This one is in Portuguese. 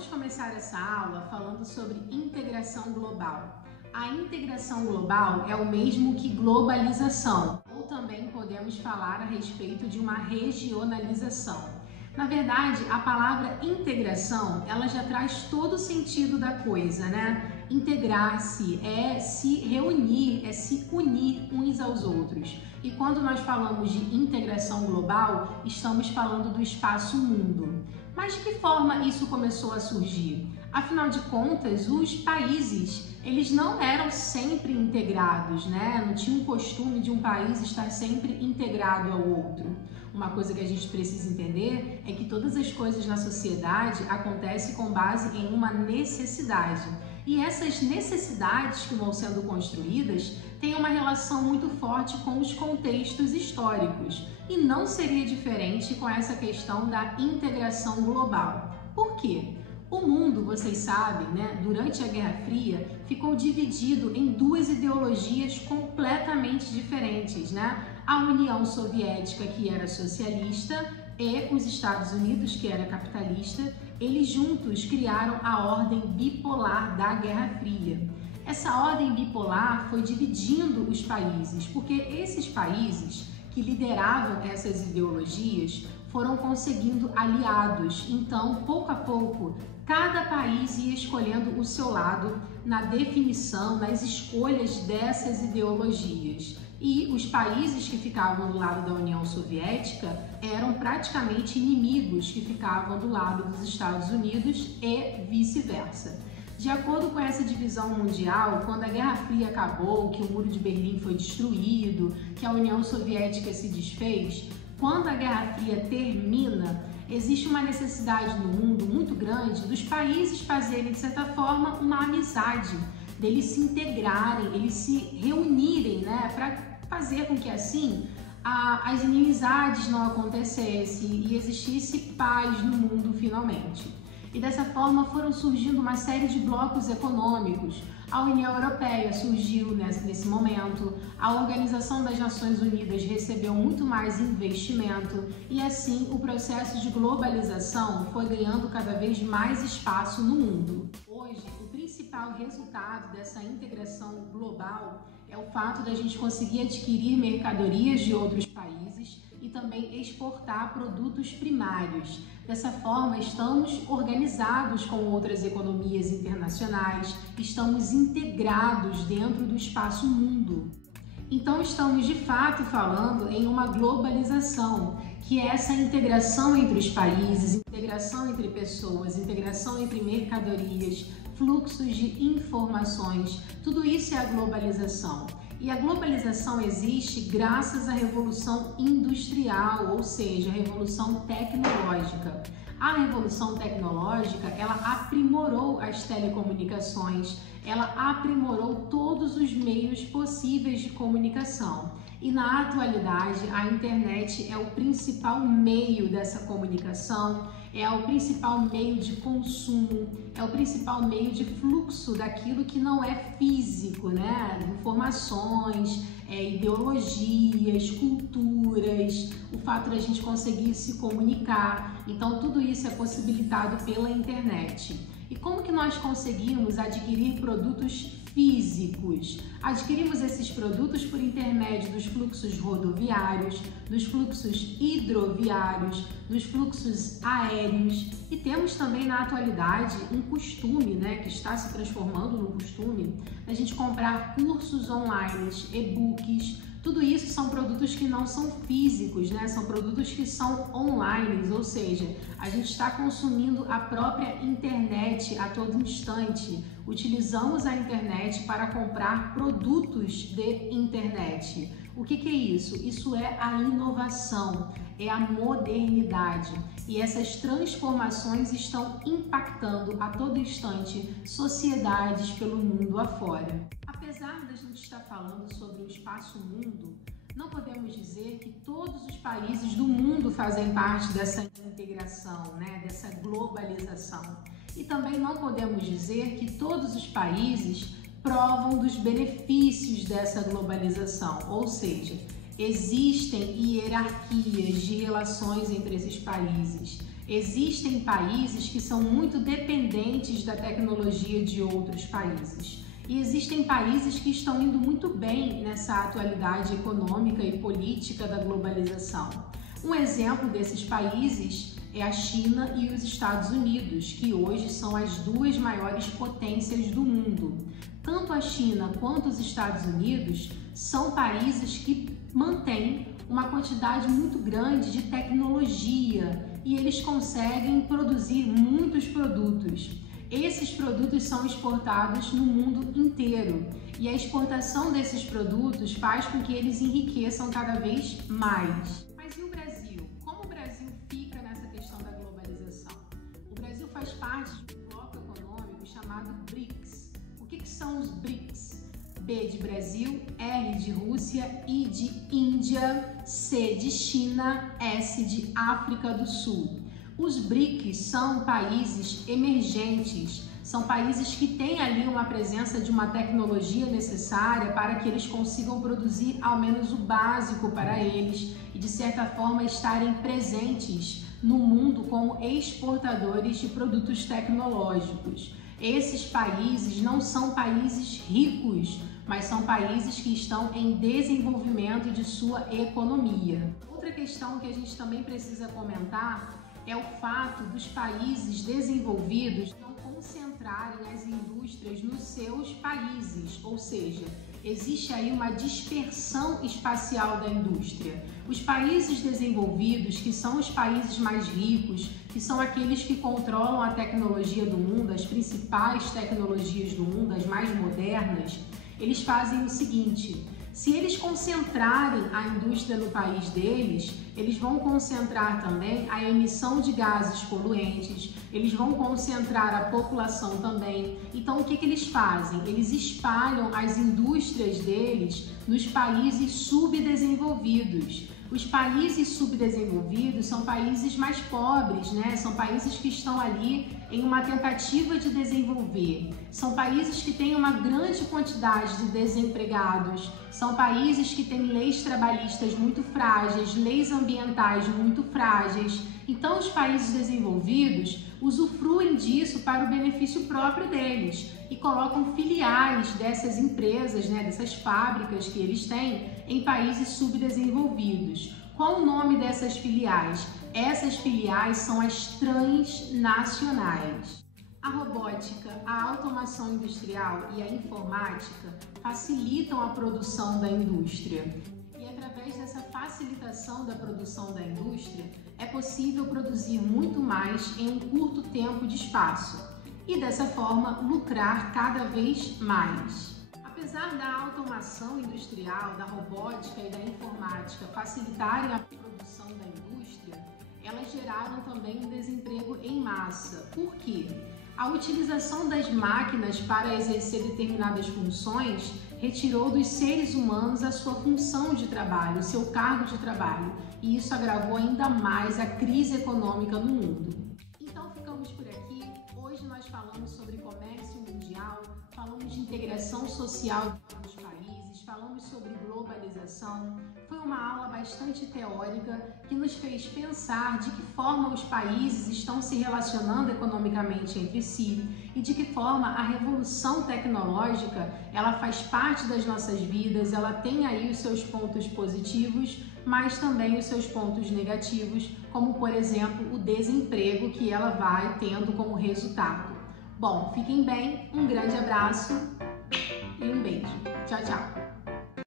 Vamos começar essa aula falando sobre integração global. A integração global é o mesmo que globalização, ou também podemos falar a respeito de uma regionalização. Na verdade, a palavra integração, ela já traz todo o sentido da coisa, né? Integrar-se é se reunir, é se unir uns aos outros. E quando nós falamos de integração global, estamos falando do espaço mundo. Mas de que forma isso começou a surgir? Afinal de contas, os países, eles não eram sempre integrados, né? Não tinha um costume de um país estar sempre integrado ao outro. Uma coisa que a gente precisa entender é que todas as coisas na sociedade acontecem com base em uma necessidade. E essas necessidades que vão sendo construídas têm uma relação muito forte com os contextos históricos. E não seria diferente com essa questão da integração global. Por quê? O mundo, vocês sabem, né, durante a Guerra Fria, ficou dividido em duas ideologias completamente diferentes, né? A União Soviética, que era socialista, e os Estados Unidos, que era capitalista. Eles juntos criaram a ordem bipolar da Guerra Fria. Essa ordem bipolar foi dividindo os países, porque esses países que lideravam essas ideologias foram conseguindo aliados. Então, pouco a pouco, cada país ia escolhendo o seu lado na definição, nas escolhas dessas ideologias. E os países que ficavam do lado da União Soviética eram praticamente inimigos que ficavam do lado dos Estados Unidos e vice-versa. De acordo com essa divisão mundial, quando a Guerra Fria acabou, que o Muro de Berlim foi destruído, que a União Soviética se desfez, quando a Guerra Fria termina, existe uma necessidade no mundo muito grande dos países fazerem, de certa forma, uma amizade, deles se integrarem, eles se reunirem, né, para fazer com que assim as inimizades não acontecessem e existisse paz no mundo finalmente. E dessa forma foram surgindo uma série de blocos econômicos. A União Europeia surgiu nesse momento, a Organização das Nações Unidas recebeu muito mais investimento e assim o processo de globalização foi ganhando cada vez mais espaço no mundo. Hoje, o principal resultado dessa integração global é o fato da gente conseguir adquirir mercadorias de outros países e também exportar produtos primários. Dessa forma, estamos organizados com outras economias internacionais, estamos integrados dentro do espaço mundo. Então, estamos de fato falando em uma globalização, que é essa integração entre os países, integração entre pessoas, integração entre mercadorias, fluxos de informações, tudo isso é a globalização. E a globalização existe graças à Revolução Industrial, ou seja, a Revolução Tecnológica. A Revolução Tecnológica, ela aprimorou as telecomunicações, ela aprimorou todos os meios possíveis de comunicação. E na atualidade, a internet é o principal meio dessa comunicação, é o principal meio de consumo, é o principal meio de fluxo daquilo que não é físico, né? Informações, ideologias, culturas, o fato da gente conseguir se comunicar. Então, tudo isso é possibilitado pela internet. E como que nós conseguimos adquirir produtos físicos? Adquirimos esses produtos por intermédio dos fluxos rodoviários, dos fluxos hidroviários, dos fluxos aéreos e temos também na atualidade um costume, né, que está se transformando num costume, a gente comprar cursos online, e-books. Tudo isso são produtos que não são físicos, né? São produtos que são online, ou seja, a gente está consumindo a própria internet a todo instante. Utilizamos a internet para comprar produtos de internet. O que é isso? Isso é a inovação, é a modernidade. E essas transformações estão impactando a todo instante sociedades pelo mundo afora. Apesar da gente estar falando sobre o espaço mundo, não podemos dizer que todos os países do mundo fazem parte dessa integração, né, dessa globalização. E também não podemos dizer que todos os países provam dos benefícios dessa globalização, ou seja, existem hierarquias de relações entre esses países. Existem países que são muito dependentes da tecnologia de outros países. E existem países que estão indo muito bem nessa atualidade econômica e política da globalização. Um exemplo desses países é a China e os Estados Unidos, que hoje são as duas maiores potências do mundo. Tanto a China quanto os Estados Unidos são países que mantêm uma quantidade muito grande de tecnologia e eles conseguem produzir muitos produtos. Esses produtos são exportados no mundo inteiro e a exportação desses produtos faz com que eles enriqueçam cada vez mais. Mas e o Brasil? Como o Brasil fica nessa questão da globalização? O Brasil faz parte de um bloco econômico chamado BRICS. O que são os BRICS? B de Brasil, R de Rússia, I de Índia, C de China, S de África do Sul. Os BRICS são países emergentes, são países que têm ali uma presença de uma tecnologia necessária para que eles consigam produzir ao menos o básico para eles e de certa forma estarem presentes no mundo como exportadores de produtos tecnológicos. Esses países não são países ricos, mas são países que estão em desenvolvimento de sua economia. Outra questão que a gente também precisa comentar é o fato dos países desenvolvidos não concentrarem as indústrias nos seus países, ou seja, existe aí uma dispersão espacial da indústria. Os países desenvolvidos, que são os países mais ricos, que são aqueles que controlam a tecnologia do mundo, as principais tecnologias do mundo, as mais modernas, eles fazem o seguinte: se eles concentrarem a indústria no país deles, eles vão concentrar também a emissão de gases poluentes, eles vão concentrar a população também. Então, o que eles fazem? Eles espalham as indústrias deles nos países subdesenvolvidos. Os países subdesenvolvidos são países mais pobres, né? São países que estão ali em uma tentativa de desenvolver. São países que têm uma grande quantidade de desempregados. São países que têm leis trabalhistas muito frágeis, leis ambientais muito frágeis. Então, os países desenvolvidos usufruem disso para o benefício próprio deles e colocam filiais dessas empresas, né, dessas fábricas que eles têm em países subdesenvolvidos. Qual o nome dessas filiais? Essas filiais são as transnacionais. A robótica, a automação industrial e a informática facilitam a produção da indústria. E através dessa facilitação da produção da indústria, é possível produzir muito mais em um curto tempo de espaço e dessa forma lucrar cada vez mais. Apesar da automação industrial, da robótica e da informática facilitarem a produção da indústria, elas geraram também um desemprego em massa. Por quê? A utilização das máquinas para exercer determinadas funções retirou dos seres humanos a sua função de trabalho, o seu cargo de trabalho, e isso agravou ainda mais a crise econômica no mundo. Então ficamos por aqui. Hoje nós falamos sobre comércio mundial, falamos de integração social dos países, falamos sobre globalização. Foi uma aula bastante teórica que nos fez pensar de que forma os países estão se relacionando economicamente entre si e de que forma a revolução tecnológica ela faz parte das nossas vidas, ela tem aí os seus pontos positivos, mas também os seus pontos negativos, como por exemplo o desemprego que ela vai tendo como resultado. Bom, fiquem bem, um grande abraço e um beijo. Tchau, tchau!